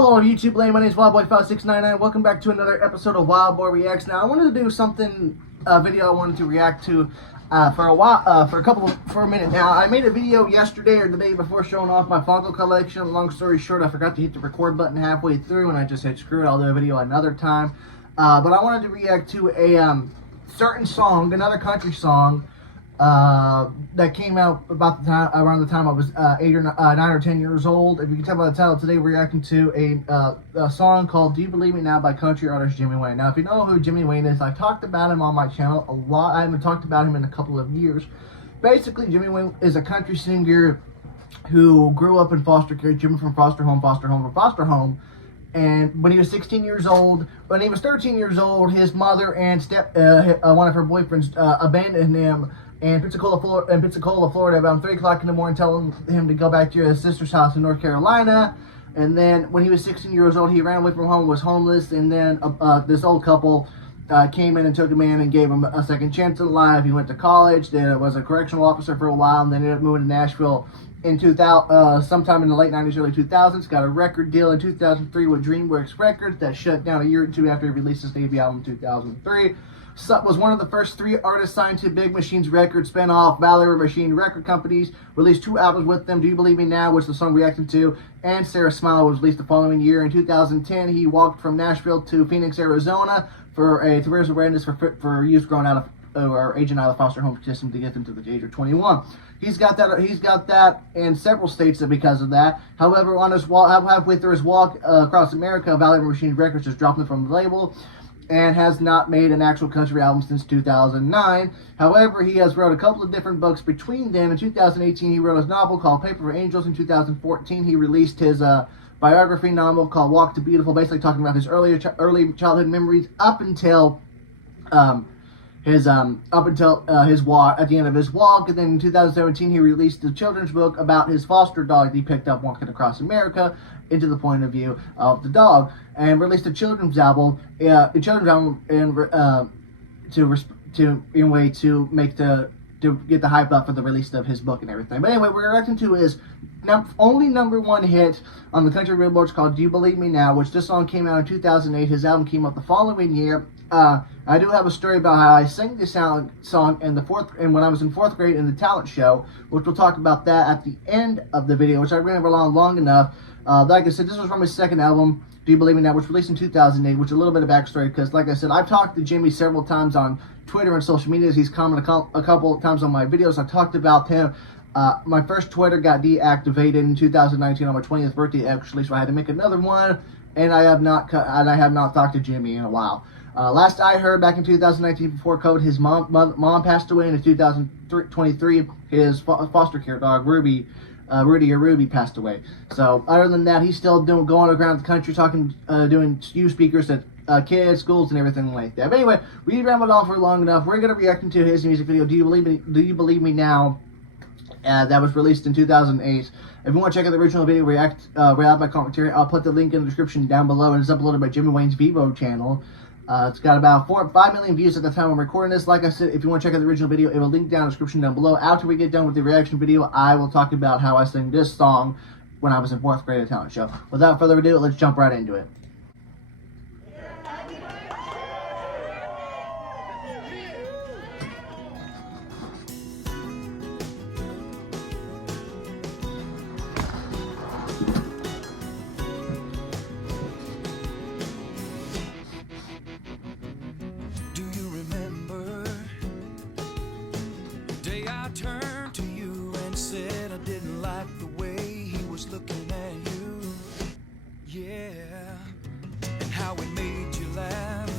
Hello YouTube land, my name is Wildboy5699. Welcome back to another episode of Wildboy Reacts. Now I wanted to do something, video I wanted to react to for a minute now. I made a video yesterday or the day before showing off my Funko collection. Long story short, I forgot to hit the record button halfway through and I just said screw it, I'll do a video another time. But I wanted to react to a certain song, another country song, that came out around the time I was 9 or 10 years old. If you can tell by the title, today we're reacting to a song called "Do You Believe Me Now" by country artist Jimmy Wayne. Now, if you know who Jimmy Wayne is, I've talked about him on my channel a lot. I haven't talked about him in a couple of years. Basically, Jimmy Wayne is a country singer who grew up in foster care, jumping from foster home to foster home. And when he was 16 years old, when he was 13 years old, his mother and one of her boyfriends abandoned him in Pensacola, Florida, around 3 o'clock in the morning, telling him to go back to his sister's house in North Carolina. And then when he was 16 years old, he ran away from home, was homeless, and then this old couple came in and took him in and gave him a second chance in life. He went to college, then was a correctional officer for a while, and then ended up moving to Nashville in sometime in the late 90s, early 2000s. Got a record deal in 2003 with DreamWorks Records that shut down a year or two after he released his debut album in 2003. Was one of the first 3 artists signed to Big Machines Records spin-off Valerie Machine record companies. Released 2 albums with them, "Do You Believe Me Now," which the song we reacted to, and "Sarah Smile" was released the following year. In 2010, he walked from Nashville to Phoenix, Arizona to raise awareness for youth growing out of or aging out of the foster home system to get them to the age of 21. He's got that in several states because of that. However, on his walk, halfway through his walk across America, Valerie Machine Records just dropped him from the label and has not made an actual country album since 2009. However, he has wrote a couple of different books between them. In 2018, he wrote his novel called Paper for Angels. In 2014, he released his biography novel called Walk to Beautiful, basically talking about his early childhood memories up until his walk, at the end of his walk. And then in 2017, he released a children's book about his foster dog that he picked up walking across America, into the point of view of the dog, and released a children's album, to get the hype up for the release of his book and everything. But anyway, we're reacting to his only #1 hit on the country billboards called "Do You Believe Me Now," which this song came out in 2008. His album came out the following year. I do have a story about how I sang this song when I was in 4th grade in the talent show, which we'll talk about that at the end of the video, which I ran long enough. Like I said, this was from his second album, "Do You Believe Me Now," which was released in 2008, which is a little bit of backstory, because like I said, I've talked to Jimmy several times on Twitter and social media. He's commented a couple of times on my videos. I've talked about him. My first Twitter got deactivated in 2019 on my 20th birthday, actually, so I had to make another one, and I have not talked to Jimmy in a while. Last I heard, back in 2019, before COVID, his mom passed away, and in 2023, his foster care dog, Ruby passed away. So other than that, he's still going around the country talking, doing youth speakers at kids, schools, and everything like that. But anyway, we rambled on for long enough. We're gonna react to his music video, "Do You Believe Me Now," that was released in 2008. If you want to check out the original video, react my commentary, I'll put the link in the description down below, and it's uploaded by Jimmy Wayne's Vivo channel. It's got about 5 million views at the time I'm recording this. Like I said, if you want to check out the original video, it will link down in the description down below. After we get done with the reaction video, I will talk about how I sang this song when I was in 4th grade at a talent show. Without further ado, let's jump right into it. I turned to you and said I didn't like the way he was looking at you. Yeah, and how he made you laugh.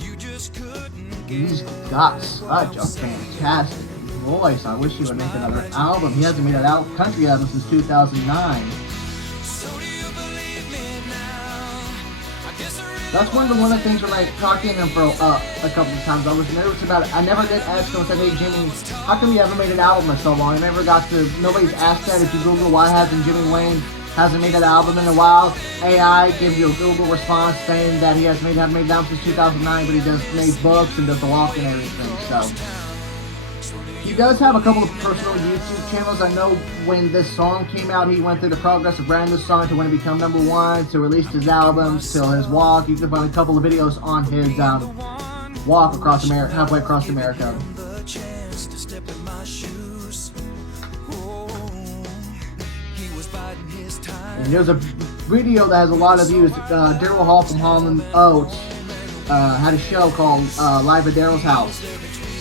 You just couldn't get. He's got such a fantastic voice. I wish he would make another album. He hasn't made an country album since 2009. That's one of the things when I talked to him for a couple of times. I was nervous about it. I never did ask him. I said, "Hey Jimmy, how come you haven't made an album in so long?" Nobody's asked that. If you Google why hasn't Jimmy Wayne made that album in a while, AI gives you a Google response saying that he haven't made an album since 2009, but he made books and does the walk and everything. So He does have a couple of personal YouTube channels. I know when this song came out, he went through the progress of branding this song to when it became #1, to release his albums, till his walk. You can find a couple of videos on his walk across America, halfway across America. And there's a video that has a lot of views. Daryl Hall from Holland Oates had a show called Live at Daryl's House,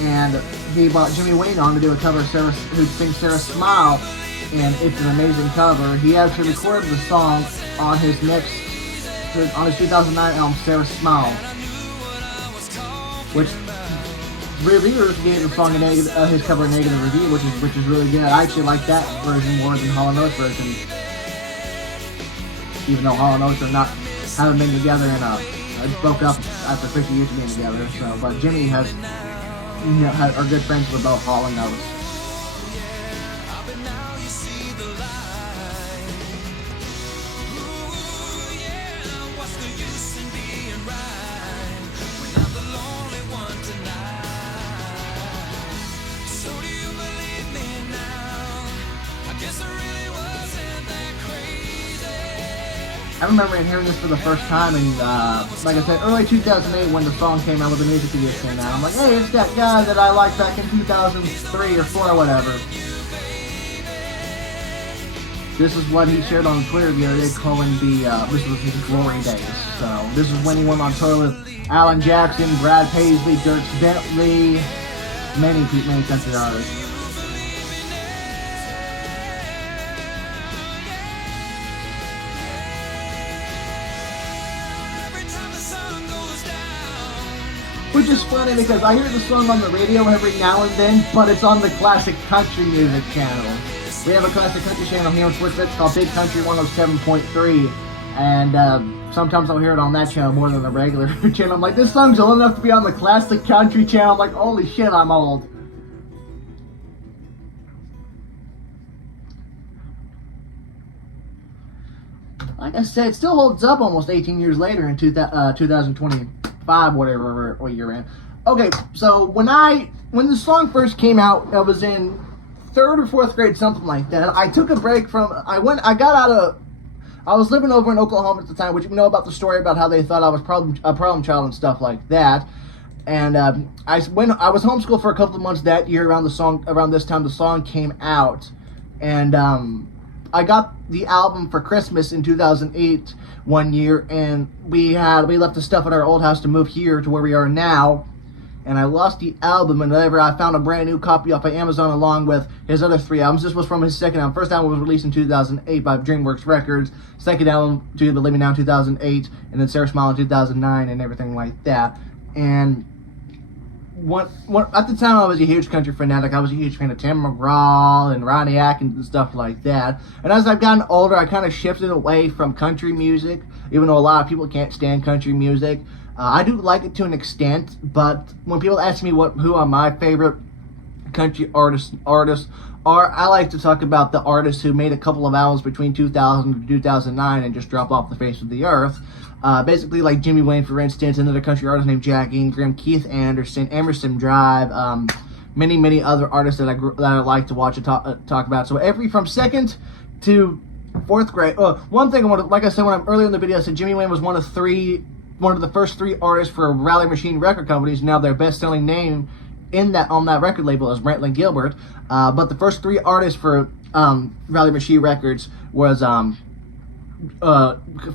and he brought Jimmy Wayne on to do a cover of Sarah, who sings Sarah Smile, and it's an amazing cover. He actually recorded the song on his 2009 album, Sarah Smile, which reviewers gave the song his cover a negative review, which is really good. I actually like that version more than Hall & Oates version, even though Hall & Oates haven't been together broke up after 50 years of being together. So, but Jimmy are good friends with both Hall & Oates. I remember hearing this for the first time in, like I said, early 2008 when the song came out, with the music video came out. I'm like, hey, it's that guy that I liked back in 2003 or 4 or whatever. This is what he shared on Twitter the other day, calling this was his glory days. So this is when he went on tour with Alan Jackson, Brad Paisley, Dirk Bentley, many country artists. Which is funny because I hear the song on the radio every now and then, but it's on the classic country music channel. We have a classic country channel here in Switzerland called Big Country 107.3, and sometimes I'll hear it on that channel more than the regular channel. I'm like, this song's old enough to be on the classic country channel. I'm like, holy shit, I'm old. Like I said, it still holds up almost 18 years later in 2025, whatever year we're in. Okay, so when the song first came out, I was in 3rd or 4th grade, something like that. I took a break from, I was living over in Oklahoma at the time, which you know about the story about how they thought I was a problem child and stuff like that. And I was homeschooled for a couple of months that year around this time the song came out. And I got the album for Christmas in 2008 one year, and we left the stuff at our old house to move here to where we are now, and I lost the album, and whenever I found a brand new copy off of Amazon along with his other 3 albums. This was from his second album. First album was released in 2008 by DreamWorks Records, second album, To You Believe Me Now, in 2008, and then Sarah Smile in 2009 and everything like that. And at the time, I was a huge country fanatic. I was a huge fan of Tim McGraw and Ronnie Atkins and stuff like that. And as I've gotten older, I kind of shifted away from country music, even though a lot of people can't stand country music. I do like it to an extent, but when people ask me who are my favorite country artists are, I like to talk about the artists who made a couple of albums between 2000 and 2009 and just drop off the face of the earth. Basically like Jimmy Wayne, for instance, another country artist named Jack Ingram, Keith Anderson, Emerson Drive, many other artists that I like to watch and talk about. So from 2nd to 4th grade. One thing like I said earlier in the video, I said Jimmy Wayne was one of the first 3 artists for Rally Machine record companies. Now their best-selling name on that record label is Brantley Gilbert. But the first 3 artists for Rally Machine Records was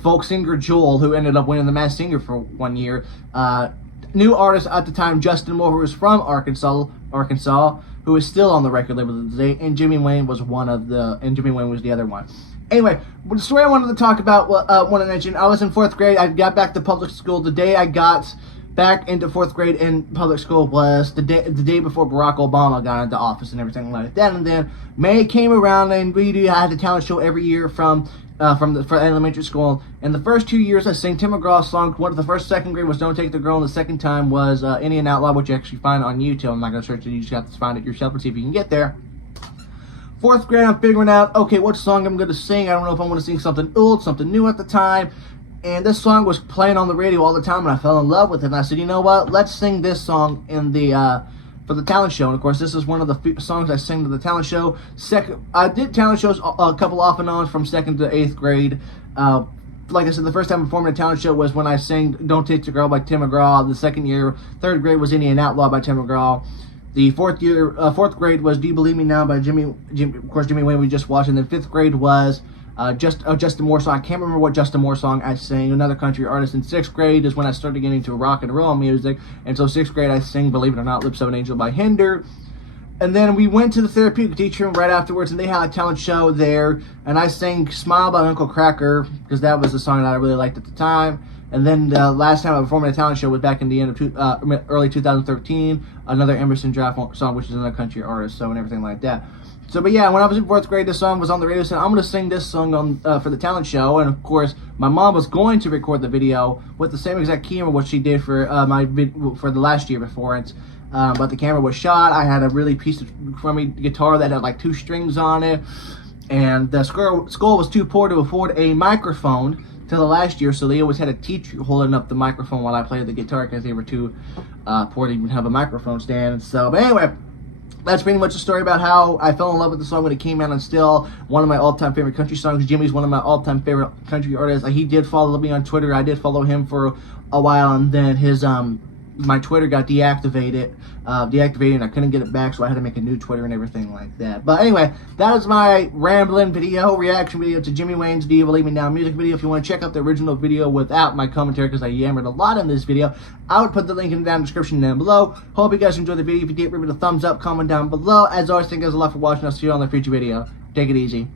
folk singer Joel, who ended up winning the Masked Singer for 1 year. New artist at the time, Justin Moore, who was from Arkansas, who is still on the record label today, and Jimmy Wayne was the other one. Anyway, the story I wanted to talk about, want to mention, I was in 4th grade. I got back to public school. The day I got back into 4th grade in public school was the day before Barack Obama got into office and everything like that. And then May came around, and we had the talent show every year for elementary school. And the first 2 years I sang Tim McGraw's song. One of the first 2nd grade was Don't Take the Girl, and the second time was Indian Outlaw, which you actually find on YouTube. I'm not going to search it, you just have to find it yourself and see if you can get there. 4th grade, I'm figuring out, okay, what song I'm going to sing. I don't know if I want to sing something old, something new at the time. And this song was playing on the radio all the time, and I fell in love with it. And I said, you know what? Let's sing this song in the for the talent show. And of course, this is one of the songs I sang to the talent show. I did talent shows a couple off and on from 2nd to 8th grade. Like I said, the first time performing a talent show was when I sang "Don't Take the Girl" by Tim McGraw. The second year, 3rd grade, was "Indian Outlaw" by Tim McGraw. The 4th grade was "Do You Believe Me Now" by Jimmy Wayne, we just watched. And then 5th grade was Justin Moore song. I can't remember what Justin Moore song I sang, another country artist. In 6th grade is when I started getting into rock and roll music. And so 6th grade I sang "Believe It or Not," "Lips of an Angel" by Hinder. And then we went to the therapeutic teacher room right afterwards, and they had a talent show there. And I sang "Smile" by Uncle Cracker, because that was the song that I really liked at the time. And then the last time I performed at a talent show was back in the end of early 2013. Another Emerson Draft song, which is another country artist, so and everything like that. So, but yeah, when I was in 4th grade, this song was on the radio. So I'm going to sing this song on for the talent show. And of course, my mom was going to record the video with the same exact camera what she did for for the last year before it. But the camera was shot. I had a really piece of crummy guitar that had like 2 strings on it, and the school was too poor to afford a microphone till the last year, so they always had a teacher holding up the microphone while I played the guitar because they were too poor to even have a microphone stand. So, but anyway, that's pretty much the story about how I fell in love with the song when it came out, and still one of my all-time favorite country songs. Jimmy's one of my all-time favorite country artists. He did follow me on Twitter. I did follow him for a while, and then his my Twitter got deactivated, and I couldn't get it back, so I had to make a new Twitter and everything like that. But anyway, that is my rambling reaction video to Jimmy Wayne's "Do You Believe Me Now" music video. If you want to check out the original video without my commentary, because I yammered a lot in this video, I would put the link in the description down below. Hope you guys enjoyed the video. If you did, give it a thumbs up, comment down below. As always, thank you guys a lot for watching. I'll see you on the future video. Take it easy.